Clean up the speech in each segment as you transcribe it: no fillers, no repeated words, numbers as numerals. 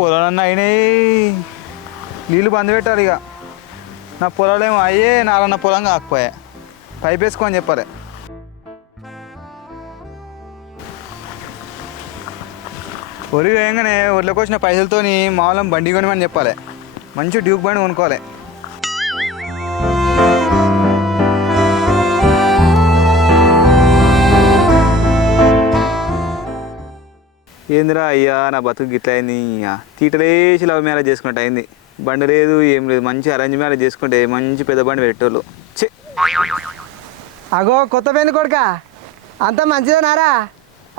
పొలాలన్నీ అయినాయి, నీళ్ళు బంద్ పెట్టాలి. ఇక నా పొలాలేమో అయ్యే, నాలన్న పొలం కాకపోయా. పైప్ వేసుకోని చెప్పాలి. ఒరి వేయంగానే ఒళ్ళకి వచ్చిన పైసలతోని మామూలు బండి కొనిమని చెప్పాలి. మంచి డ్యూక్ బండి కొనుక్కోవాలి. ఏందిరా అయ్యా, నా బతుకు గిట్ల అయింది. తీటలేసి లవ్ మ్యారేజ్ చేసుకున్నట్టు అయింది. బండి లేదు, ఏం లేదు. మంచి అరేంజ్ మ్యారేజ్ చేసుకుంటే మంచి పెద్ద బండి పెట్టేటోళ్ళు. అగో కొత్త పెళ్లి కొడుక, అంతా మంచిదేనారా?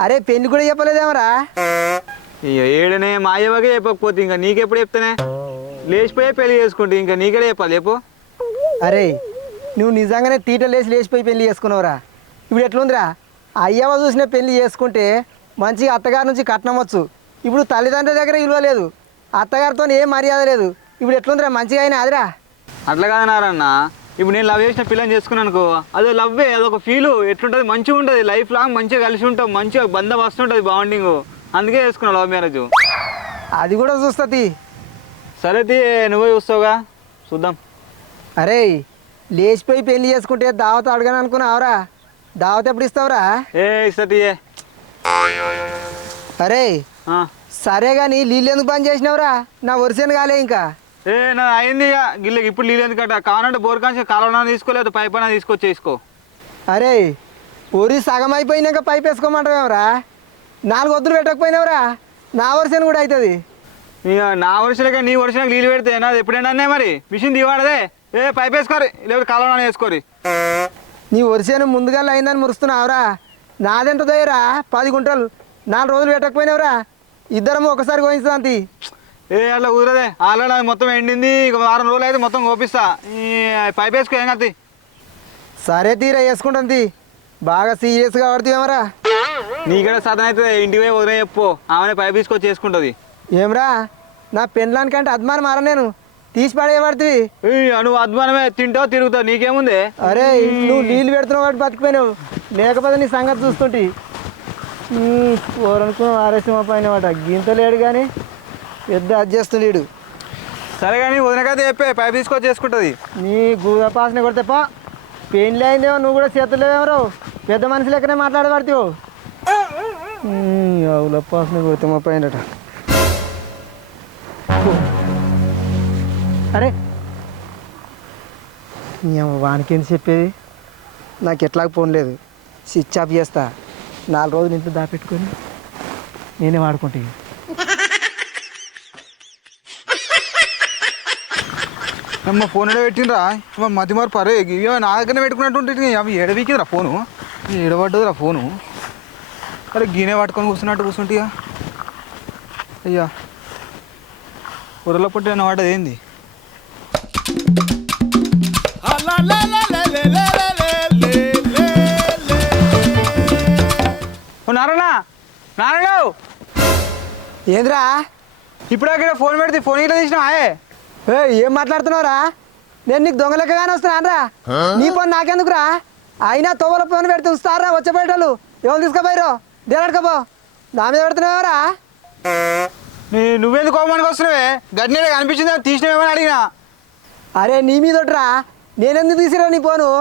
అరే పెళ్లి కూడా చెప్పలేదేమరా? ఏడనే మా అయ్యవగే చెప్పకపోతే ఇంకా నీకెప్పుడు చెప్తానే? లేచిపోయే పెళ్లి చేసుకుంటే ఇంకా నీకెడే చెప్పాలి చెప్పు. అరే నువ్వు నిజంగానే తీట లేచిపోయి పెళ్లి చేసుకున్నావురా. ఇప్పుడు ఎట్లుందిరా, అయ్యవ చూసిన పెళ్లి చేసుకుంటే మంచిగా అత్తగారి నుంచి కట్నం వచ్చు. ఇప్పుడు తల్లిదండ్రుల దగ్గర విలువ లేదు, అత్తగారితో ఏం మర్యాద లేదు. ఇప్పుడు ఎట్లుందిరా, మంచిగా అయినా అదిరా? అట్లా కాదన్నారన్న, ఇప్పుడు నేను లవ్ చేసిన పిల్లని చేసుకున్నాను అనుకో, అదే లవ్వే, అదొక ఫీలు. ఎట్లుంటుంది, మంచిగా ఉంటుంది, లైఫ్ లాంగ్ మంచిగా కలిసి ఉంటాం, మంచిగా బంధం వస్తుంటుంది, బాండింగ్. అందుకే చేసుకున్నాను లవ్ మ్యారేజ్. అది కూడా చూస్తుంది. సరే తీ, నువ్వే చూస్తావుగా, చూద్దాం. అరే లేచిపోయి పెళ్లి చేసుకుంటే దావత అడగను అనుకున్నావురా? దావత ఎప్పుడు ఇస్తావురా? ఇస్తీయే. అరే సరే కానీ నీళ్ళు ఎందుకు బంద్ చేసినావురా? నా వరుసని కాలే ఇంకా. నా అయింది ఇక గిల్లకి. ఇప్పుడు నీళ్ళు ఎందుకట? కావాలంటే బోర్ కాంచి కాలువనా తీసుకోలేదు, పైప్ అయినా తీసుకొచ్చేసుకో. అరే ఊరి సగం అయిపోయినాక పైప్ వేసుకోమంటావేమరా? 4 వద్దులు పెట్టకపోయినావురా, నా వరుసని కూడా అవుతుంది. ఇక నా వరుసలకే నీ వరుసలకు నీళ్ళు పెడితే నాది ఎప్పుడైనా మరి మిషన్ దివాడదే. పైప్ వేసుకోరి, లేకపోతే కాలువనా వేసుకోరి. నీ వరుసను ముందుగా అయిందని మురుస్తున్నావురా? నాదెంత దయరా, 10 గుంటలు 4 రోజులు పెట్టకపోయినావురా? ఇద్దరం ఒకసారి కోయించడానికి. అట్లా కుదరదే. ఆల్రెడీ అది మొత్తం ఎండింది, ఇక 6 రోజులు అయితే మొత్తం కోపిస్తా. పైప్ వేసుకో, ఏం కత్తి. సరే తీరా వేసుకుంటుంది. బాగా సీరియస్గా పడుతుందేమరా? నీకడ సాధన అయితే ఇంటికి పోయి వదిలే చెప్పు, ఆమె పైప్ తీసుకొచ్చి చేసుకుంటుంది. ఏమరా, నా పెళ్ళానికంటే అద్మానం మారా, నేను తీసి పడేయబడుతుంది. నువ్వు అద్మానమే, తింటావు తిరుగుతావు, నీకేముంది? అరే నువ్వు నీళ్ళు పెడుతున్నావు కాబట్టి బతికిపోయినావు, లేకపోతే నీ సంగతి చూస్తుంటే ఓరనుకున్నావు. ఆరేసింహ పైన వాట గింతలేడు కానీ పెద్ద అడ్జేస్తున్నాడు. సరే కానీ వదినకైతే చెప్పే, పైప్ తీసుకొచ్చి చేసుకుంటుంది. నీ గూదపాసన కొడితే పా, పెళ్ళి అయిందేమో, నువ్వు కూడా చేతులేవేమో, పెద్ద మనిషి లెక్కనే మాట్లాడబడతావు. అవులపాసన కొడితే మా పైన. అరే వానికేంటి చెప్పేది? నాకు ఎట్లా ఫోన్ లేదు, స్విచ్ ఆఫ్ చేస్తా. 4 రోజులు ఇంట్లో దాపెట్టుకొని నేనే వాడుకుంటా. అమ్మ ఫోన్ ఎడ పెట్టినరా? మతి మారు పరే, నా దగ్గరనే పెట్టుకున్నట్టు అవి ఎడవీకిందిరా ఫోను. ఎడబడ్డదిరా ఫోను. అరే గిన్నె పట్టుకొని కూర్చున్నట్టు కూర్చుంటే అయ్యా పొరలో పుట్టిన వాడది ఏంది? నారాయణ, నారాయణ ఏంద్రా ఇప్పుడు అక్కడ ఫోన్ పెడితే ఫోన్ ఇట్లా తీసినా? ఏం మాట్లాడుతున్నావురా? నేను నీకు దొంగ లెక్కగానే వస్తున్నానరా? నీ పని నాకెందుకురా? అయినా తోవల పని పెడితే వస్తారా వచ్చేపోయేటోళ్ళు? ఎవరు తీసుకుపోయారు? దేడకపో, నా మీద పెడుతున్నావురా? నువ్వెందుకు కోపమానికి వస్తున్నావే? గడ్డి కనిపించిందా తీసినావేమని అడిగినా. అరే నీ మీద ఒకటిరా, నేనెందుకు తీసిరా నీ ఫోను?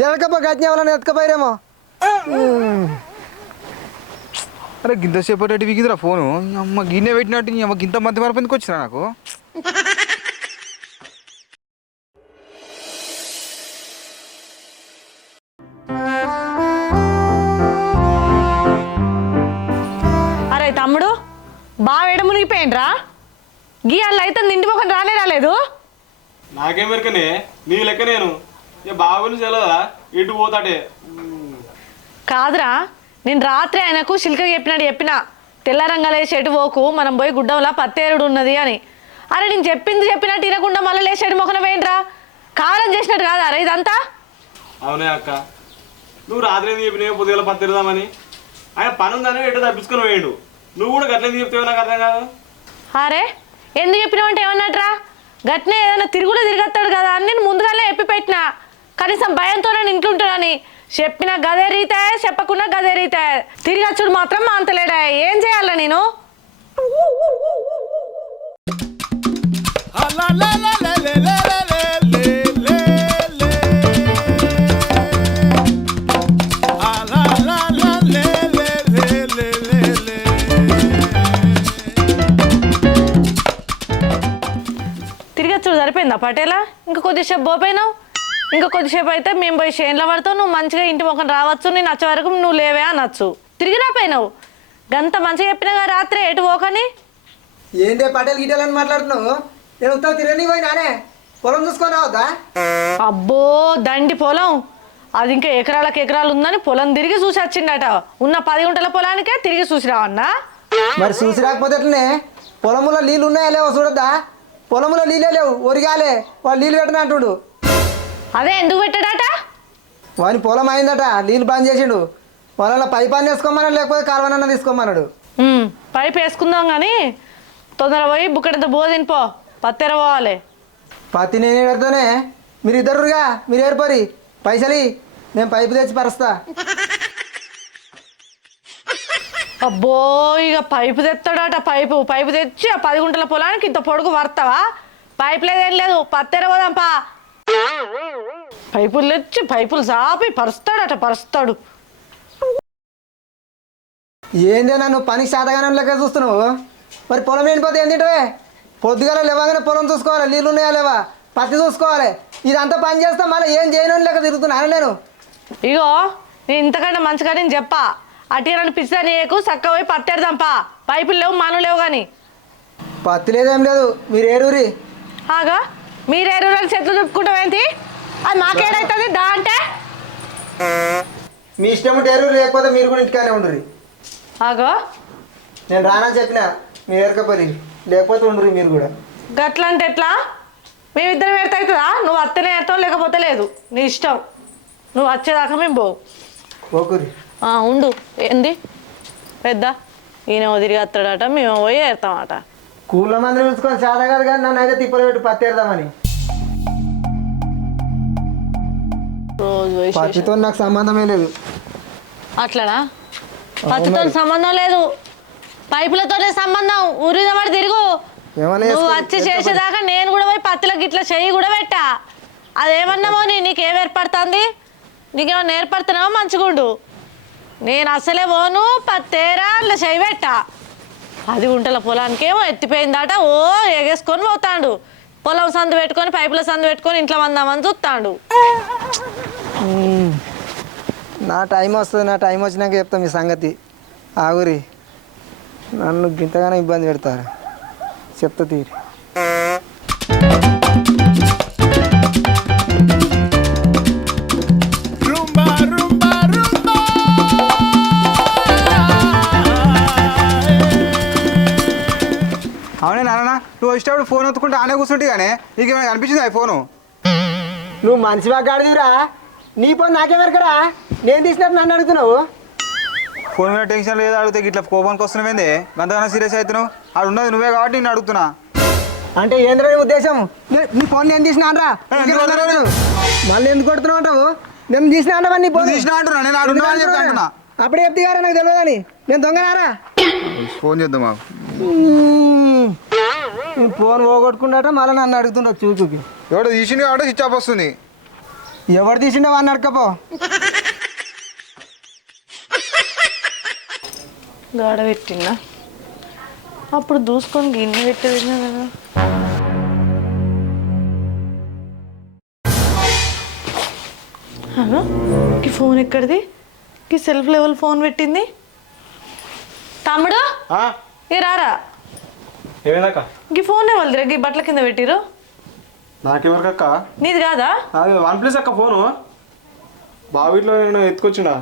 దేడకపో, గడ్డి ఎవరైనా ఎత్తుకపోయారేమో. అరే గింత సేపటి విగిదిరా ఫోను. అమ్మ గిన్నె పెట్టినట్టు అమ్మ గింత మధ్య వరకు ఎందుకు వచ్చినా నాకు? అరే తమ్ముడు, బాగా ఎడమునిగిపోయిండ్రా? గీయాళ్ళు అయితే నిండి మొఖం రాలేదు. నాకేం మెరకనే, నీ లెక్క నేను ఇక బాబుని సెలవుదా ఇటు పోతాడే. కాదురా, నేను రాత్రి ఆయనకు శిల్క చెప్పినా తెల్లరంగలేసి ఎటు పోకు, మనం పోయి గుడ్డంలా పత్తేరుడు ఉన్నది అని. అరే నేను చెప్పినట్టు తినకుండా మళ్ళీ లేచేడు మొఖన వేయండిరా. కాలం చేసినట్టు కాదా అరే ఇదంతా? అవునే అక్క, నువ్వు రాత్రి ఎందుకు చెప్పినావు పొద్దుగల పత్తెరుదామని? ఆయన పని ఉందని ఎటు తప్పించుకొని పోయాడు. నువ్వు కూడా గట్లెందుకు చెప్తావు నాకు అర్థం కాదు. అరే ఎందుకు చెప్పినావంటే ఏమన్నట్రా? గట్నే ఏదైనా తిరుగుడు తిరిగొస్తాడు కదా అని నేను ముందుగానే చెప్పి పెట్టినా. కనీసం భయంతో నేను ఇంట్లో ఉంటానని చెప్పిన గదే రీతే, చెప్పకుండా గదే రీతే. తిరిగచ్చుడు మాత్రం అంతలేడా? ఏం చేయాలా నేను? తిరిగచ్చు సరిపోయిందా పటేలా? ఇంకా కొద్దిసేపు పోపోయినావు? ఇంకా కొద్దిసేపు అయితే మేము పోయి షేన్లో పడతావు, నువ్వు మంచిగా ఇంటి ముఖం రావచ్చు, నేను వచ్చే వరకు నువ్వు లేవే అనొచ్చు. తిరిగి రాపోయినావు. గంత మంచిగా చెప్పినాగా రాత్రి ఎటు పోకని. ఏందే పటేల్ గిటేల్ అని మాట్లాడుతున్నావు? నేను ఉత్తరం తిరగని పోయి నానే పొలం చూసుకొని రావద్దా? అబ్బో దండి పొలం, అది ఇంకా ఎకరాలకు ఎకరాలు ఉందని పొలం తిరిగి చూసి వచ్చిండట. ఉన్న 10 గుంటల పొలానికే తిరిగి చూసి రావన్నా? మరి చూసి రాకపోతే ఎట్లనే? పొలంలో నీళ్ళు ఉన్నాయా లేవో చూడద్దా? పొలంలో నీళ్ళే లేవు, ఒరిగాలే, వాడు నీళ్ళు పెట్టిన అంటుడు. అదే ఎందుకు పెట్టాడట? వాని పొలం అయిందట, నీళ్ళు బంద్ చేసిండు. పొలంలో పైప్ అని వేసుకోమన్నాడు, లేకపోతే కాలువనన్నా తీసుకోమన్నాడు. పైపు వేసుకుందాం కానీ తొందర పోయి బుక్కడంత బోధినిపో, పత్తెర పోవాలి. పత్తి నేను పెడతానే, మీరు ఇద్దరుగా మీరు ఏర్పరి పైసలి, నేను పైపు తెచ్చి పరుస్తా. అబ్బో ఇక పైపు తెస్తాడట. పైపు తెచ్చి ఆ 10 గుంటల పొలానికి ఇంత పొడుగు పడతావా? పైపు లేదేం లేదు, పత్తెర పోదాంపా. పైపులు తెచ్చి పైపులు సాపి పరుస్తాడు. ఏందే నన్ను పని శాతగానం లెక్క చూస్తున్నావు? మరి పొలం ఏంటిపోతే ఏం తింటావే? పొద్దుగాల లేవగానే పొలం చూసుకోవాలి, నీళ్ళు ఉన్నాయా లేవా, పత్తి చూసుకోవాలి. ఇదంతా పని చేస్తా మళ్ళీ ఏం చేయను లెక్క తిరుగుతున్నాను నేను. ఇగో నేను ఇంతకంటే మంచిగా నేను చెప్పా, అటు నన్ను పిచ్చా నీకు చక్క పోయి పత్తెడదాంపా. పైపులు లేవు, మనం లేవు కానీ. పత్తి లేదేం లేదు, మీరు ఏరూరి. ఆగా మీరేరు చెట్లు చుట్టుకుంటామేంటి? అది మాకేడవుతుంది దా అంటే? మీ ఇష్టం ఉంటే ఏరూరి, లేకపోతే మీరు కూడా ఇంటికానే ఉండరు. ఆగో నేను రానని చెప్పిన, మీరు ఎరకపోరి, లేకపోతే ఉండరు మీరు కూడా. గట్ల అంటే ఎట్లా? మేమిద్దరం ఎడతవుతుందా? నువ్వు అత్తనే ఎడతావు, లేకపోతే లేదు, నీ ఇష్టం. నువ్వు వచ్చేదాకా మేము పోవు. ఓకురి ఉండు. ఏంది పెద్ద ఈయన తిరిగి వస్తాడట, మేము పోయి ఏడతామట. కూల మంది పిలుచుకొని చాలా కాదు కానీ నన్ను అయితే తిప్పలు పెట్టి పత్తి ఏడదామని. రోజు పోయి పత్తితో నాకు సంబంధమే లేదు. అట్లనా? పత్తితో సంబంధం లేదు, పైపులతోనే సంబంధం. ఊరిదమాడి తిరుగు. నువ్వు వచ్చి చేసేదాకా నేను కూడా పోయి పత్తిలోకి ఇట్లా చెయ్యి కూడా పెట్టా. అదేమన్నామో నీకేం ఏర్పడుతుంది? నీకేమన్నా ఏర్పడుతున్నావో మంచిగుండు. నేను అసలే పోను, పత్తేరా అట్లా చెయ్యి పెట్టా. 10 గుంటల పొలానికేమో ఎత్తిపోయిందట, ఓ ఎగేసుకొని పోతాడు. పొలం సందు పెట్టుకొని పైపుల సందు పెట్టుకొని ఇంట్లో వందామని చూస్తాడు. నా టైం వస్తుంది, నా టైం వచ్చినాక చెప్తాం మీ సంగతి. ఆగురి, నన్ను గింతగానే ఇబ్బంది పెడతారు, చెప్తా తీరి. అవునే నాన్న, నువ్వు వచ్చేటప్పుడు ఫోన్ ఎత్తుకుంటే ఆనే కూర్చుంటే కానీ నీకు ఏమైనా కనిపించింది ఆ ఫోను? నువ్వు మనిషి బాగాడిదిరా, నీ ఫోన్ నాకేమెరకరా? నేను తీసినట్టు నన్ను అడుగుతున్నావు. ఫోన్ మీద టెన్షన్ లేదు అడిగితే ఇట్లా కోపానికి వస్తున్నావేంది? గంతగానో సీరియస్ అవుతున్నావు? ఆడు ఉన్నది నువ్వే కాబట్టి నేను అడుగుతున్నా. అంటే ఏంద్రా నీ ఉద్దేశం? నీ ఫోన్ నేను తీసినానరా? మళ్ళీ ఎందుకు కొడుతున్నావు అంటావు? నేను తీసినా నీ ఫోన్ తీసినా అంటున్నా, నేను ఆడున్నా అని చెప్తా అంటున్నా. అప్పుడే చెప్తే గారా నాకు తెలియదని, నేను దొంగనారా? ఫోన్ చేద్దాం మాకు. ఫోన్ పోగొట్టుకున్నట మళ్ళీ నన్ను అడుగుతున్నా చూపుకి. ఎవడో తీసింది కాబట్టి స్విచ్ ఆఫ్ వస్తుంది. ఎవరు తీసిండే వాడిని అడకపో. గాడ పెట్టిందా? అప్పుడు దూసుకొని గిన్నె పెట్టేదినా కదా. ఈ ఫోన్ ఎక్కడిది? ఈ సెల్ఫ్ లెవెల్ ఫోన్ పెట్టింది. తమ్ముడు ఏ రారా, ఏమైందక్క? ఈ ఫోన్ ఎవరిదిరా? ఈ బట్టల కింద పెట్టిరు. నాకెవరికక్క? నీది కాదా? అది OnePlus అక్క ఫోను. బావిట్లో నేను ఎత్తుకొచ్చిండా.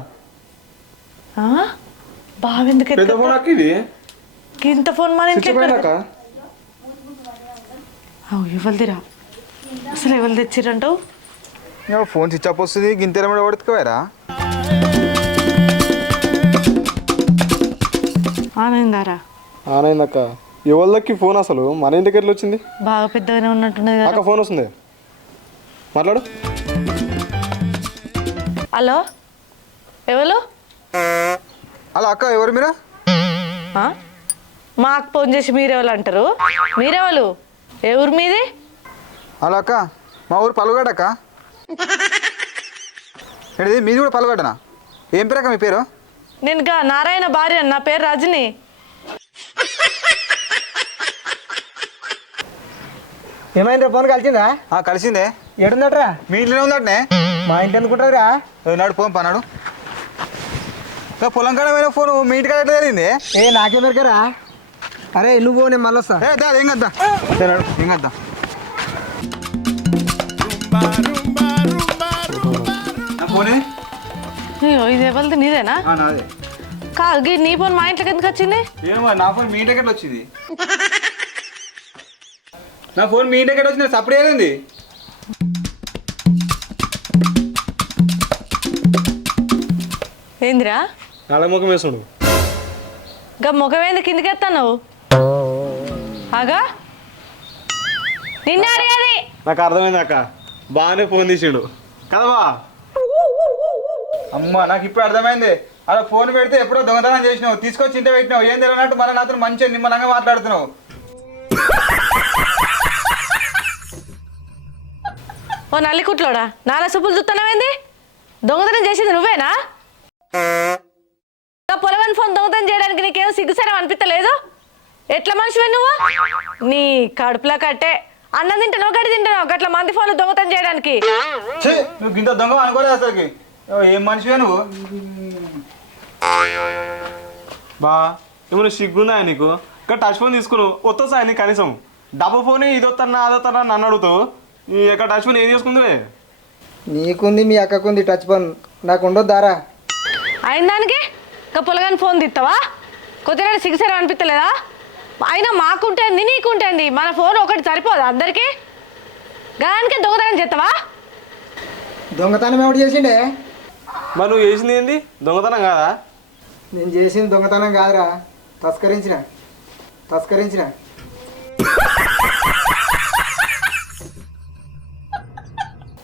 బావెందుకు పెద్ద ఫోన్ అక్క ఇది. ఇంత ఫోన్ మన ఇంట్లో అక్క. ఎవరిదిరా? అసలు ఎవరు తెచ్చిరంటావు? ఫోన్ స్విచ్ ఆఫ్ వస్తుంది, గింతెల మీద పడుతుకోవారా? ఆనందారా? ఆనైందక్క. ఎవరికి ఫోన్ అసలు మన ఇంటికి ఎట్లా వచ్చింది? బాగా పెద్దగానే ఉన్నట్టున్నది అక్క ఫోన్ వస్తుంది, మాట్లాడు. హలో, ఎవరు? అలా అక్క, ఎవరు మీరా? మాకు ఫోన్ చేసి మీరెవరు అంటారు? మీరెవరు? ఎవరు మీది? హలో అక్క, మా ఊరు పలుగడ అక్క. ఏంటిది మీది కూడా పలుగడనా? ఏం పేరు అక్క మీ పేరు? నేను నారాయణ భార్య, నా పేరు రజని. ఏమైందిరా ఫోన్ కలిసిందా? కలిసిందే. ఏడుందట్రా? మీ ఇంట్లోనే ఉందటనే. మా ఇంటి అనుకుంటారా? నాడు పోం పన్నాడు. పొలం కాడ పోయిన ఫోన్ మీ ఇంటికాడ ఎట్లా జరిగింది? నాకేం మెరకరా. అరే నువ్వు నేను మళ్ళీ వస్తా. ఏం కద్దా ఏం కద్దా. ఫోనే అయ్యో, ఇది ఎవరిది? నీదేనా? నాదే. కాదు, నీ ఫోన్ మా ఇంట్లోకి ఎందుకు వచ్చింది? ఏమో నా ఫోన్ మీ ఇంటికి ఎట్లా వచ్చింది? నా ఫోన్ మీ ఇంటికి ఎట్లా వచ్చింది? సపరేట్ ఏది? ఏందిరా నల్ల ముఖం వేసుడు. గా ముఖమేంది కిందికి ఎత్తాను? ఆగా నిన్నే అడిగేది. నాకు అర్థమైంది అక్క, బాగానే ఫోన్ తీసిండు కదవా. అమ్మా నాకు ఇప్పుడు అర్థమైంది. అలా ఫోన్ పెడితే ఎప్పుడో దొంగతనం చేసినావు, తీసుకొచ్చి ఇంట పెట్టినావు. ఏం తెలియనట్టు మన నాతో మంచిగా నిమ్మలంగా మాట్లాడుతున్నావు. ఓ నల్లికుట్లోడా, నాలా సూపులు చూస్తున్నావేంది? దొంగతనం చేసింది నువ్వేనా? పొలవని ఫోన్ దొంగతనం చేయడానికి నీకేం సిగ్గుసరం అనిపించలేదు? ఎట్లా మనిషివే నువ్వు? నీ కడుపులా కట్టే అన్నం తింటావు, గడి తింటావు, గట్ల మంది ఫోన్లు దొంగతనం చేయడానికి. నువ్వు ఇంత దొంగ అనుకోలేదు అసలుకి. ఏం మనిషివే నువ్వు? బా ఏమైనా సిగ్గుందా నీకు? ఇక్కడ టచ్ ఫోన్ తీసుకున్నావు, వస్తా సార్ నీకు కనీసం. డబ్బా ఫోన్ ఇది వస్తానా అది వస్తానా నన్ను అడుగుతావు. నీ యొక్క టచ్ ఫోన్ ఏం చేసుకుంది? నీకుంది, మీ అక్కకుంది టచ్ ఫోన్, నాకు ఉండదు దారా. అయిన దానికి ఇంకా పొలగాని ఫోన్ తిస్తావా? కొద్దిగా సిగ్గుసరం అనిపించలేదా? అయినా మాకుంటేంది నీకుంటేంది, మన ఫోన్ ఒకటి సరిపోదా అందరికి? గానికి దొంగతనం చేస్తావా? దొంగతనం ఎవడు చేసిండే? మరి నువ్వు చేసింది ఏంది? దొంగతనం కాదా? నేను చేసింది దొంగతనం కాదురా, తస్కరించిన.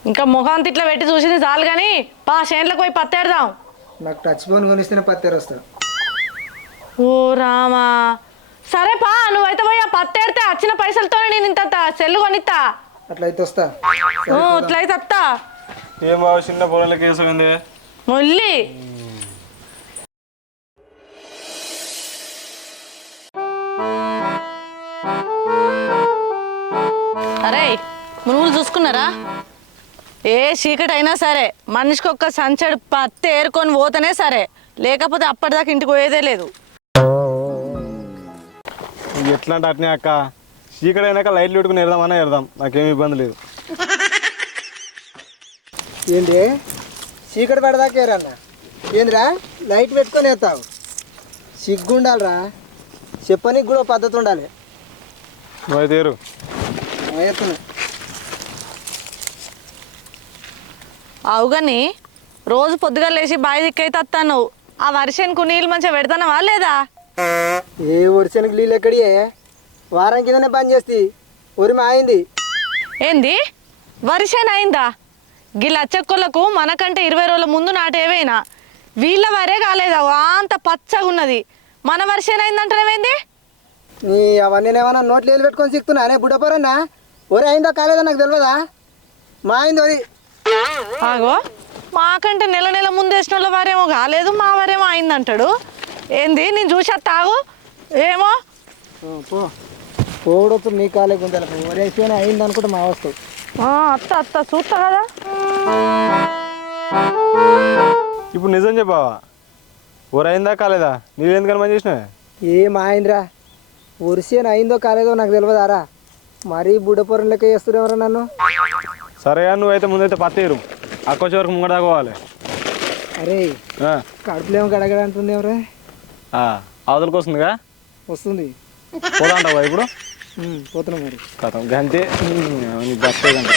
ఇంకా ముఖం ఇట్లా పెట్టి చూసింది చాలు కానీ పా చేనులకు పోయి పత్తేడదాం. నాకు టచ్ ఫోన్ కొనిస్తేనే పత్తేరు వస్తా. ఓ రామా, సరే పా, నువ్వైతే పోయి ఆ పత్తేడితే వచ్చిన పైసలతోనే నేను ఇంత సెల్లు కొనిస్తా. అట్లయితే వస్తా. అట్లయితే వస్తా. ఏం బాబు చిన్న పొలంలో కేసు ఉంది మొల్లి. అరే మునుగులు చూసుకున్నారా? ఏ చీకటి అయినా సరే మనిషికి ఒక్క సంచడు పత్తి ఏరుకొని పోతేనే సరే, లేకపోతే అప్పటిదాకా ఇంటికి పోయేదే లేదు. ఎట్లా అంటే అట్నే అక్క, చీకటి అయినాక లైట్లు పెట్టుకుని ఎడదామన్నా ఎడదాం, నాకేం ఇబ్బంది లేదు. ఏంటి చీకటి పడదాకా ఏరన్నా? ఏందిరా లైట్ పెట్టుకొని వేస్తావు? సిగ్గుండాలిరా, చెప్పనీకి కూడా పద్ధతి ఉండాలి. నువ్వు తీరు వేస్తున్నా. అవుగాని రోజు పొద్దుగా లేచి బావి దిక్కైతే వస్తాను. ఆ వర్షానికి నీళ్ళు మంచిగా పెడతానవా లేదా? ఏ వర్షానికి నీళ్ళు ఎక్కడియే? వారం కిందనే పని చేస్తే ఉరిమి ఆయింది. ఏంది వర్షాన్ని అయిందా? గిల్ల అచ్చక్కొలకు మనకంటే 20 రోజుల ముందు నాటేవైనా వీళ్ళ వరే కాలేదా? అంత పచ్చగా ఉన్నది, మన వర్షాన్ని అయిందంటారేమైంది? నీ అవన్నీ ఏమన్నా నోట్లు వేలు పెట్టుకొని సిక్కుతున్నా అనే బుడ్డపోరన్నా? ఒరి అయిందో కాలేదో నాకు తెలియదా? మా అయింది ఒరి. ఆగో, మాకంటే నెల నెల ముందు వేసిన వాళ్ళ వారేమో కాలేదు, మా వారేమో అయిందంటాడు. ఏంది నేను చూసేస్తాగు ఏమో. పోవడొచ్చు నీ కాలే గుంతలకు ఒరేసిపోయినా అయింది అనుకుంటే మా వస్తావు. అత్త చూస్తా కదా. ఇప్పుడు నిజం చెప్పావా? ఊరైందా కాలేదా? నీళ్ళు ఎందుకని మంచి చేసినా? ఏం ఆయిందిరా, ఒరిసేన అయిందో కాలేదో నాకు తెలియదారా? మరీ బుడ్డపోరం లెక్క చేస్తున్నారు నన్ను. సరే నువ్వైతే ముందైతే పత్తేరు, అక్కొచ్చే వరకు ముంగడ దాకోవాలి. అరే కడుపులేమో గడగడ అంటుంది ఎవరే? అవతలకి వస్తుందిగా. వస్తుంది. పోదా అంటావా ఇప్పుడు? పోతున్నాం మరి. కథం గంతే బస్తే గంట.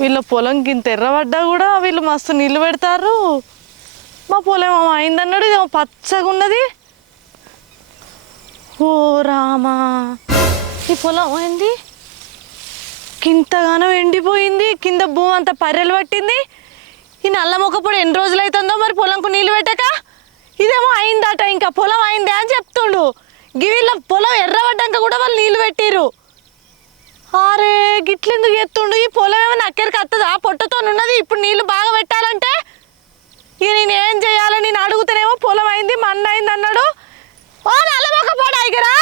వీళ్ళ పొలం కింద ఎర్రబడ్డా కూడా వీళ్ళు మస్తు నీళ్ళు పెడతారు. మా పొలం ఏమో అయిందన్నాడు, ఇదేమో పచ్చగా ఉన్నది. ఓ రామా, ఈ పొలం ఏంది కింతగానో ఎండిపోయింది, కింద భూమి అంతా పర్రెలు పట్టింది. ఈ నల్ల మొక్కపొడి ఎన్ని రోజులు అవుతుందో మరి పొలంకు నీళ్ళు పెట్టక. ఇదేమో అయిందట, ఇంకా పొలం అయిందే అని చెప్తుండు. వీళ్ళ పొలం ఎర్రబడ్డాక కూడా వాళ్ళు నీళ్ళు పెట్టిర్రు. అరే గిట్లెందుకు ఎత్తుండు? ఈ పొలం ఏమైనా అక్కడికి వస్తుందా? పొట్టతో ఉన్నది, ఇప్పుడు నీళ్ళు బాగా పెట్టాలంటే ఇక నేను ఏం చేయాలి? నేను అడుగుతానేమో పొలం అయింది మన్న అయింది అన్నాడు. ఓ నల్లమొక్క పోడా ఇకరా,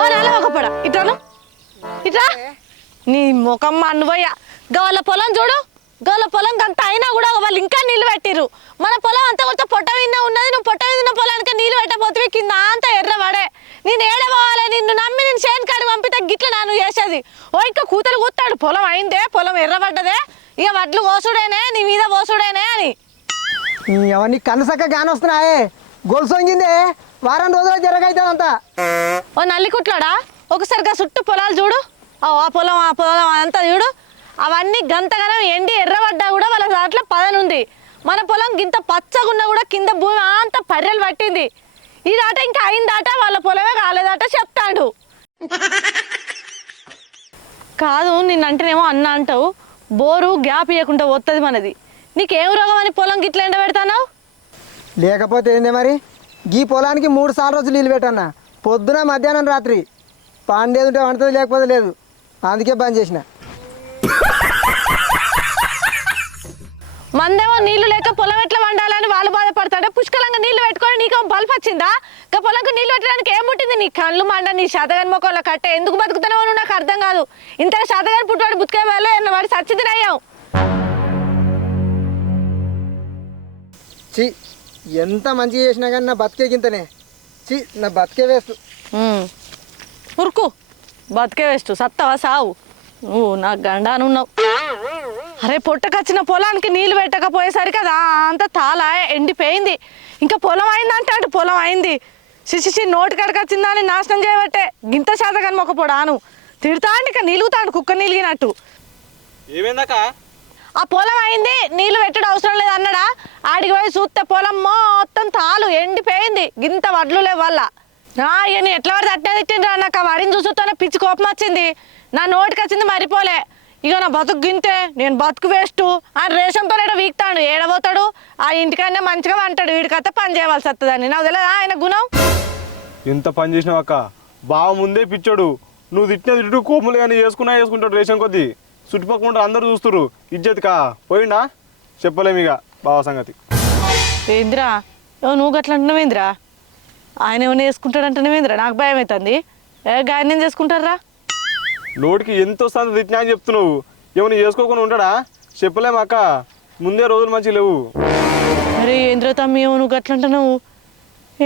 ఓ నల్లమొక్క పోడా ఇట్రాను, ఇట్రా. నీ ముఖం అన్నుపోయా. వాళ్ళ పొలం చూడు, వాళ్ళ పొలం అంత అయినా కూడా వాళ్ళు ఇంకా నీళ్ళు పెట్టిర్రు. మన పొలం అంతా కొంచెం పొట్ట విన్న ఉన్నది, నువ్వు పొట్ట విన్న పొలానికి నీళ్ళు పెట్టకపోతే కింద అంతా ఎర్రవాడే. నేను ఏడవాలి, నిన్ను నమ్మి నేను చేను కాడికి పంపితే గిట్ల నన్ను చేసేది. ఓ ఇంకా కూతలు కూతాడు, పొలం అయిందే, పొలం ఎర్రబడ్డదే, ఇక వడ్లు కోసుడేనే, నీ మీద కోసుడేనే అని. అవన్నీ కనుసక్క కానొస్తున్నాయే, గొలుసొంగిందే, వారం రోజులు జరగైతుంది అంతా. ఓ నల్లికుట్లాడా, ఒకసారిగా చుట్టూ పొలాలు చూడు, ఆ పొలం అంతా చూడు. అవన్నీ గంతగనం ఎండి ఎర్రబడ్డా కూడా వాళ్ళ దాంట్లో పదనుంది. మన పొలం గింత పచ్చగున్నా కూడా కింద భూమి అంత పర్రెలు పట్టింది. ఈ దాట ఇంకా అయిందాట, వాళ్ళ పొలమే కాలేదాట చెప్తాడు. కాదు నిన్నంటేనేమో అన్న అంటావు, బోరు గ్యాప్ ఇవ్వకుండా వస్తుంది మనది. నీకేం రోగం అని పొలం గిట్ల ఎండ పెడతావు? లేకపోతే ఏందే మరి, గీ పొలానికి 3 సార్లు రోజులు నీళ్ళు పెట్టన్నా, పొద్దున మధ్యాహ్నం రాత్రి. పాండేది ఉంటే వండుతుంది, లేకపోతే లేదు. అందుకే బంద్ చేసిన. మందేమో నీళ్లు లేక పొలం ఎట్లా వండాలని వాళ్ళు బాధపడతాడు. పుష్కలంగా నీళ్లు పెట్టుకొని నీకేమో బల్బ్ వచ్చిందా? ఇంకా పొలంకు నీళ్లు పెట్టడానికి ఏం పుట్టింది? నీ కళ్ళు మండ, నీ శాతగాని మొక్కల కట్టే ఎందుకు బతుకుతున్నావో నువ్వు నాకు అర్థం కాదు. ఇంత శాతగాని పుట్టివాడు బుతికే వాళ్ళే వాడి సచ్చిది అయ్యావు. చి ఎంత మంచిగా చేసినా కానీ నా బతికే గింతనే. చి నా బతికే వేస్ట్. ఉరుకు, బతికే వేస్ట్, సత్తవా సావు. నువ్వు నా గండానున్నావు. అరే పొట్టకొచ్చిన పొలానికి నీళ్ళు పెట్టకపోయేసరికి అది అంత తాలా ఎండిపోయింది. ఇంకా పొలం అయింది అంటాడు, పొలం అయింది. శిశిషి నోటి కడకొచ్చిందా అని నాశనం చేయబట్టే గింత శాతగాని మొక్క పొడాను తిడతాండి. ఇక నిలుగుతాడు కుక్క నిలిగినట్టు. ఏమైందాక? ఆ పొలం అయింది, నీళ్ళు పెట్టడం అవసరం లేదు అన్నాడా? ఆడికి పోయి చూస్తే పొలం మొత్తం తాలు ఎండిపోయింది, గింత వడ్లు లేవు వల్ల. ఇక ఎట్లా పడితే అట్నే తిట్టిండ్రా. నాకు ఆ వరిని చూసుతోనే పిచ్చి కోపం వచ్చింది. నా నోటికి వచ్చింది మరిపోలే. ఇక నా బతుకు గింతే, నేను బతుకు వేస్ట్ ఆయన రేషంతో ఏడో వీక్తాడు, ఏడబోతాడు. ఆ ఇంటికన్నా మంచిగా అంటాడు, వీడికైతే పని చేయవలసి వస్తుందని. నాకు తెలియదా ఆయన గుణం? ఎంత పని చేసినావు అక్క, బావ ముందే పిచ్చాడు. నువ్వు తిట్టిన తిట్టు కోపములు కానీ వేసుకుంటాడు రేషన్ కొద్దీ. చుట్టుపక్కల అందరూ చూస్తురు, ఇజ్జతికా పోయిండా చెప్పలేము ఇక బావ సంగతి. ఏంద్రా నువ్వు గట్లా అంటున్నావేంద్రా? ఆయన ఏమైనా వేసుకుంటాడంటున్నావేంద్రా? నాకు భయం అవుతుంది. గాయన ఏం చేసుకుంటారా? నోటికి ఎంత వస్తుందో తిట్టినా అని చెప్తున్నావు. ఏమైనా చేసుకోకుండా ఉంటాడా చెప్పలేము అక్క, ముందే రోజులు మంచి లేవు. అరే ఏంద్ర తమ్మి నువ్వు గట్లా అంటున్నావు?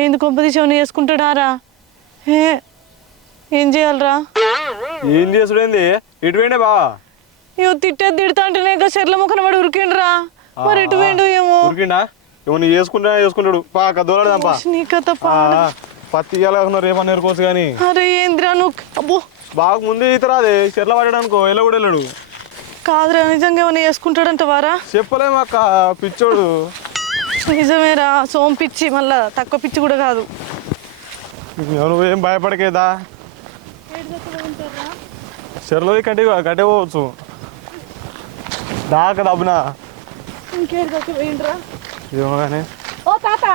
ఏంది కొంపదీసి ఏమైనా చేసుకుంటాడారా? ఏం చేయాలరా? ఏం చేసుడేంది? ఎటు పోయిండే బావా? ఇవో తిట్టేది తిడతా అంటేనే ఇంకా చెర్ల ముఖన పడి ఉరికిండ్రా. మరి ఎటు పోయిండు ఏమో. ఉరికిండా? ఏమన్నా చేసుకుంటాడు పాక దోలాడదాంపా. నీ కథ పత్తి ఇవ్వాలి రేపని నేర్కోవచ్చు కానీ. అరే ఏంద్రా నువ్వు అబ్బో బాగా ముందే ఈత రాదే, చెట్ల పడడానుకో ఎలా కూడా వెళ్ళాడు. కాదురా నిజంగా ఏమైనా చేసుకుంటాడంటవారా? చెప్పలేము అక్క, పిచ్చోడు. నిజమేరా, సోం పిచ్చి, మళ్ళా తక్కువ పిచ్చి కూడా కాదు. నువ్వేం భయపడకేదా, చెరలో కట్టే పోవచ్చు దాకా దబ్బునా. ఏమో కానీ ఓ తాత,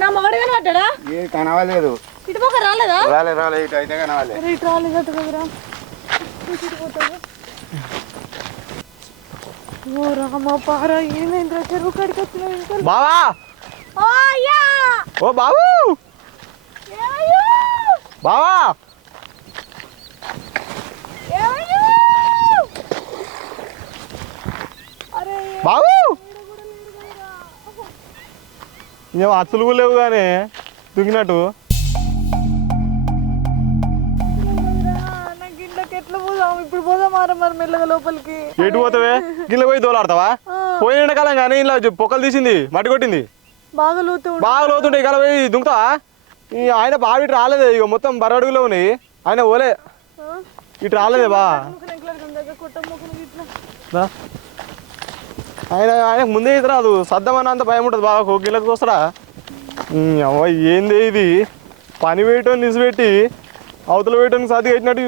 నా మగడు కనబడ్డా? కనవలేదు. ఇటు పక్క రాలేదా? రాలే ఇటు అయితే కనవాలి. ఇటు రాలేదట కదరా. ఓ రామ పారా, ఏమైందిరా? చెరువు కాడికి వచ్చిన బావా. ఓ అయ్యా, ఓ బాబు, ఏమయ్యో బావా. ఏమయ్యో, అరే బాబు ఏమో అచ్చులు కూడా లేవు కానీ దుంగినట్టు. నాకు ఇంట్లోకి ఎట్లా పోదాం ఇప్పుడు? పోదామారా మరి మెల్లగా లోపలికి. ఎటు పోతావే? గిల్ల పోయి దోలాడతావా? పోయిన ఎండాకాలం కానీ ఇలా పొక్కలు తీసింది, మట్టి కొట్టింది, బాగా లోతు బాగా లోతుంటాయి. ఇలా పోయి దుంకుతావా? ఆయన బావి ఇటు రాలేదే, ఇక మొత్తం బరడుగులో ఉన్నాయి. ఆయన ఓలే ఇటు రాలేదే బా. ఆయనకు ముందే ఇది రాదు, సద్దమని అంత భయం ఉంటుంది బాగా. గిళ్ళకి వస్తాడా? అవ్వ ఏంది ఇది, పని వేయటం నిసిపెట్టి అవతల వేయటానికి సర్ది కట్టినట్టు.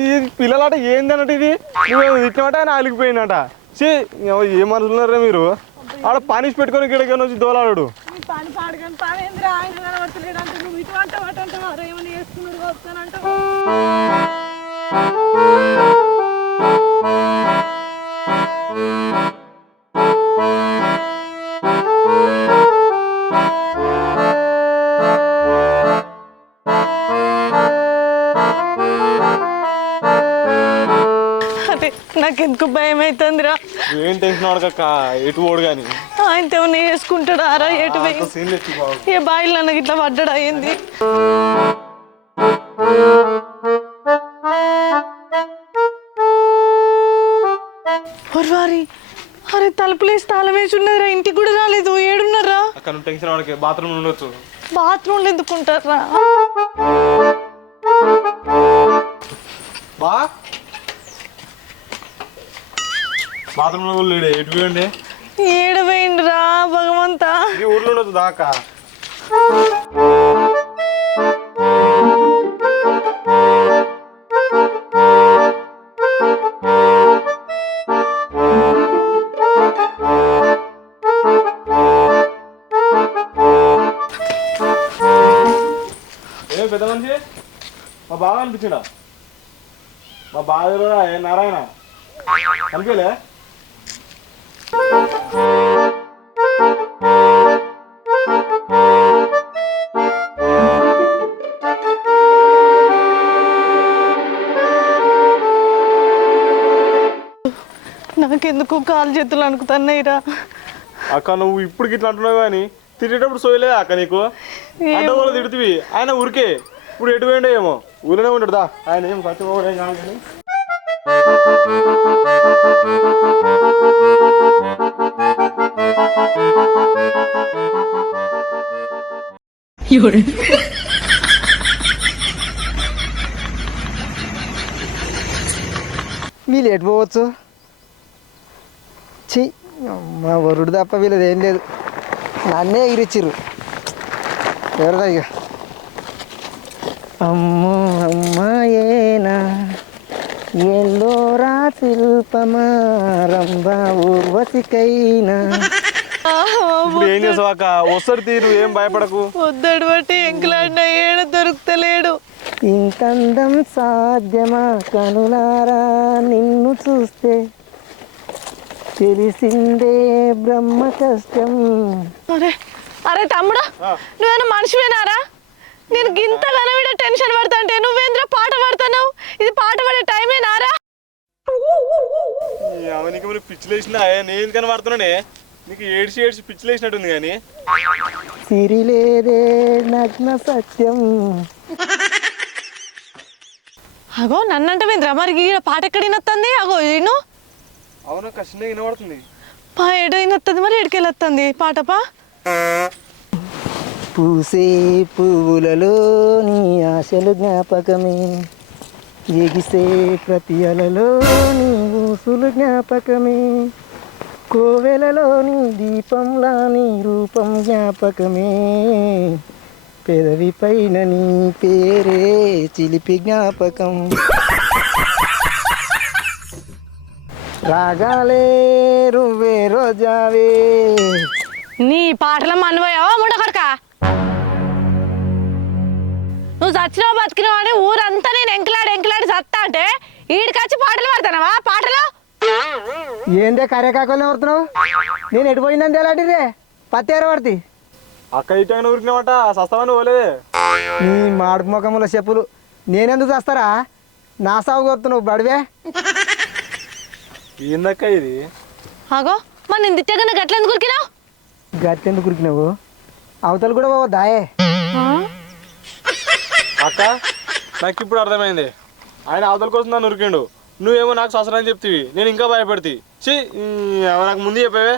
ఈ పిల్లలాట ఏంది అన్నట్టు ఇది. నువ్వు ఇట్టినమాట ఆయన అలిగిపోయినట. ఏ మనుషులున్నారా మీరు? ఆడ పానిష్ పెట్టుకొని గిడక నుంచి దోలాడు. పని పాడుకొని పని ఏందిరా ఆయన కనబడతలేడు అంటే నువ్వు ఇటు అంటావు అటు అంటావు అరే ఏమన్నా చేస్తున్నాడు వస్తానంటావు. అదే నాకెందుకు భయం అవుతుందిరా. ఏం టెన్షన్ ఆడకక్క, ఎటు ఓడు కానీ ఆయనతో ఏమన్నా చేసుకుంటాడా రా ఎటు పోయి సీన్ ఎత్తి బాగు. ఏ బాయిలు నాకు ఇట్లా పడ్డాడు అయ్యింది. వారి అరే తలుపులేసి తాళం వేసి ఉన్నదిరా ఇంటికి కూడా రాలేదు ఏడున్నారా? అక్కడ టెన్షన్ ఆడకే, బాత్రూమ్ ఉండొచ్చు. బాత్రూమ్లో ఎందుకుంటారా? బా బాత్రూంలో లేడే, ఎటు పోయండి? ఏడవేయండిరా భగవంతా. ఈ ఊర్లో ఉండొచ్చు దాకా. ఏ పెద్ద మనిషి, మా బాగా అనిపించిందా? మా బాగా నారాయణ అనిపించలే? నాకెందుకు కాలు చేతులు అనుకుతున్నాయిరా. అక్క నువ్వు ఇప్పుడు ఇట్లా అంటున్నావు కానీ తిరిగేటప్పుడు సోయలే అక్క నీకు. అంటే వాళ్ళు తిడుతుంది ఆయన ఊరికే. ఇప్పుడు ఎటు పోయిండే ఏమో, ఊరినే ఉంటాడుదా ఆయన, ఏం సత్యబాబు కాదు కానీ. వీళ్ళు ఎటు పోవచ్చు? చి మా వరుడు తప్ప వీళ్ళది ఏం లేదు. నన్నే ఎగిరిచ్చిర్రు ఎవరిదా ఇక. అమ్మో అమ్మాయేనా ఎల్లోరా శిల్పమా రంభా ఊర్వశికైనా. ఇప్పుడు ఏం చేసావు అక్క? వస్తాడు తీరు, ఏం భయపడకు. వద్దడు బట్టి ఎంకలాడిన ఏడ దొరుకుతలేడు. ఇంతందం సాధ్యమా కనులారా నిన్ను చూస్తే తెలిసిందే బ్రహ్మ కష్టం. అరే అరే తమ్ముడు, నువ్వేనా మనిషివేనారా? నేను గింత గనవిడ టెన్షన్ పడతాంటే నువ్వేంద్ర పాట పాడుతున్నావు? ఇది పాట పాడే టైమేనారా? అవనికి మరి పిచ్చిలేసినా నేను ఎందుకని పడుతున్నానే? నీకు ఏడ్చి ఏడ్చి పిచ్చిలేసినట్టుంది కానీ. సిరిలేదే నగ్న సత్యం. అగో నన్నంటవేంద్ర మరి ఈ పాట ఎక్కడ వినొస్తుంది? అగో ఈను అవునక్క చిన్న వినబడుతుంది. పా ఏడో వినొస్తుంది మరి ఎడికెళ్ళొస్తుంది పాటపా. పూసే పువ్వులలో నీ ఆశలు జ్ఞాపకమే, ఎగిసే ప్రతి అలలో నీ ఊసులు జ్ఞాపకమే, కోవెలలోని దీపంలా నీ రూపం జ్ఞాపకమే, పెదవి పైన నీ పేరే చిలిపి జ్ఞాపకం. రాగాలే రువ్వే రోజావే. నీ పాటల మనవయో ముండకొడక, నువ్వు చచ్చినావు బతికినావు అని ఊరంతా నేను ఎంకలాడి సత్తా అంటే ఈడికొచ్చి పాటలు పాడతానవా? పాటలు ఏందే కర్రెకాకులు ఎవరుతున్నావు? నేను ఎడిపోయిందని తేలాడిరే పత్తేర పడితే. అక్క ఇటైనా ఊరికినామట సస్తామని పోలేదే. నీ మాడుపు ముఖముల చెప్పులు నేనెందుకు చేస్తారా? నా సాగు కొడుతున్నావు బడివే. ఏందక్క ఇది? అగో మరి నేను తిట్టగా నాకు ఎట్లా ఎందుకు ఉరికినావు? గట్టెందుకు ఉరికినావు? అవతలు కూడా పోవద్దాయే. అక్క నాకు ఇప్పుడు అర్థమైంది, ఆయన అవతల కోసం నన్ను ఉరికిండు, నువ్వేమో నాకు ససరని చెప్తివి, నేను ఇంకా భయపడుతుంది. చి నాకు ముందు చెప్పావే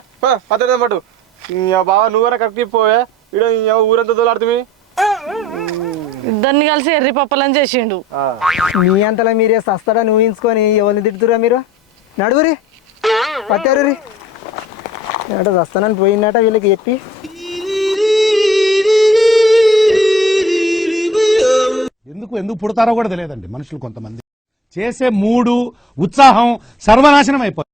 పద్ధతి పట్టు. బాబా నువ్వైనా కరెక్ట్ చెప్పోవే, ఇక్కడ ఊరంతా తోలాడుతుంది. ఇద్దరిని కలిసి ఎర్రి పప్పలని చేసిండు. మీ అంతలా మీరే సస్తాడని ఊహించుకొని ఎవరిని తిడుతురా మీరు? నడువురి పత్తారు అంటే వస్తానని పోయినట వీళ్ళకి చెప్పి. ఎందుకు పుడతారో కూడా తెలియదండి మనుషులు. కొంతమంది చేసే మూడు ఉత్సాహం సర్వనాశనం అయిపోతుంది.